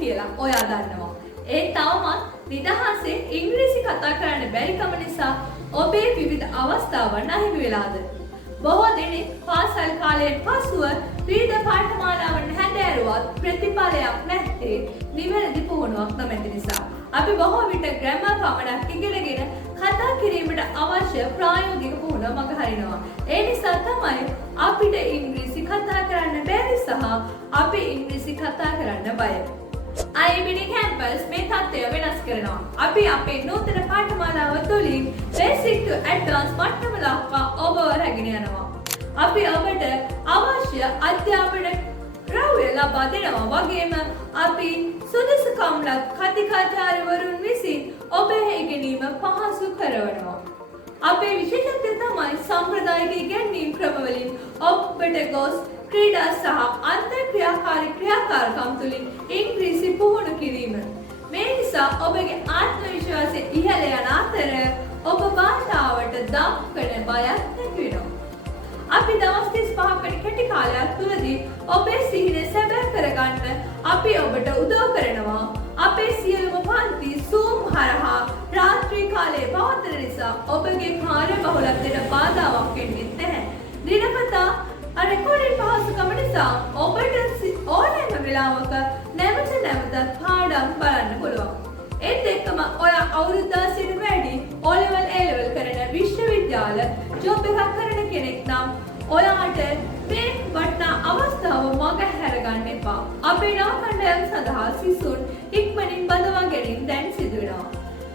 කියලා ඔයා දන්නවා. ඒ තවමත් නිදහසේ ඉංග්‍රීසි කතා කරන්න බැරිකම නිසා ඔබේ විවිධ අවස්ථාවන් අහිමි වෙලාද? බොහෝ දෙනෙක් පාසල් කාලයෙන් පසුව විවිධ පාඨමාලාවන් හැදෑරුවත් ප්‍රතිඵලයක් නැත්තේ නිවැරදි පුහුණුවක් නොමැති නිසා. අපි බොහෝ විට ග්‍රැමර් පමණක් ඉගෙනගෙන කතා කිරීමට අවශ්‍ය ප්‍රායෝගික පුහුණුව මගහරිනවා. ඒ නිසා තමයි අපිට ඉංග්‍රීසි කතා කරන්න බැරි සහ අපි ඉංග්‍රීසි කතා කරන්න බය. IBD කැම්පස් මේ තත්ත්වය වෙනස් කරනවා. අපි අපේ නූතන පාඨමාලාව තුළින් බේසික් ටු ඇඩ්වාන්ස් මට්ටම දක්වා ඔබව රැගෙන යනවා. අපි ඔබට අවශ්‍ය අධ්‍යාපන ද්‍රව්‍ය ලබා දෙනවා. වගේම අපි සුදුසුකම්ලත් කතිකාචාර්යවරුන් විසින් ඔබේ ඉගෙනීම පහසු කරවනවා. අපේ විශේෂත්වය තමයි සම්ප්‍රදායික ඉගැන්වීම් ක්‍රමවලින් ඔබට ගොස් ක්‍රීඩා සහ අන්තර්ක්‍රියාකාරී ක්‍රියාකාරකම් තුළින් ඉංග්‍රීසි පුහුණු කිරීම. මේ නිසා ඔබගේ ආත්ම විශ්වාසය ඉහළ යන අතර ඔබ භාෂාවට දක්වන බයක් නැති වෙනවා. අපි දවස් 35කට කෙටි කාලයක් තුළදී ඔබේ සිහිනය සැබෑ කරගන්න අපි ඔබට උදව් කරනවා. අපේ සියලුම පන්ති Zoom හරහා රාත්‍රී කාලයේ පවත්වන නිසා ඔබගේ කාර්යබහුලත්වයට බාධාවක් වෙන්නේ නැහැ. දිනපතා රෙකෝඩින් පහසුකම නිසා ඔබට ඕනෑම වෙලාවක නැවත පාඩම් බලන්න පුළුවන්. ඒත් එක්කම ඔයා අවුරුදු 16ට වැඩි O level A level කරන විශ්වවිද්‍යාල ජොබ් එකක් කරන කෙනෙක් නම් ඔයාට මේ වටිනා අවස්ථාව මගහැර ගන්න එපා. අපේ නව කණ්ඩායම් සඳහා සිසුන් ඉක්මනින් බඳවා ගැනීම දැන් සිදු වෙනවා.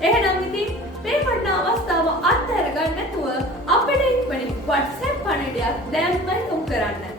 එහෙනම් ඉතින් මේ වටිනා අවස්ථාව අත්හැර ගන්න නැතුව අපිට ඉක්මනින් WhatsApp පණිඩයක් දැන්ම යොමු කරන්න.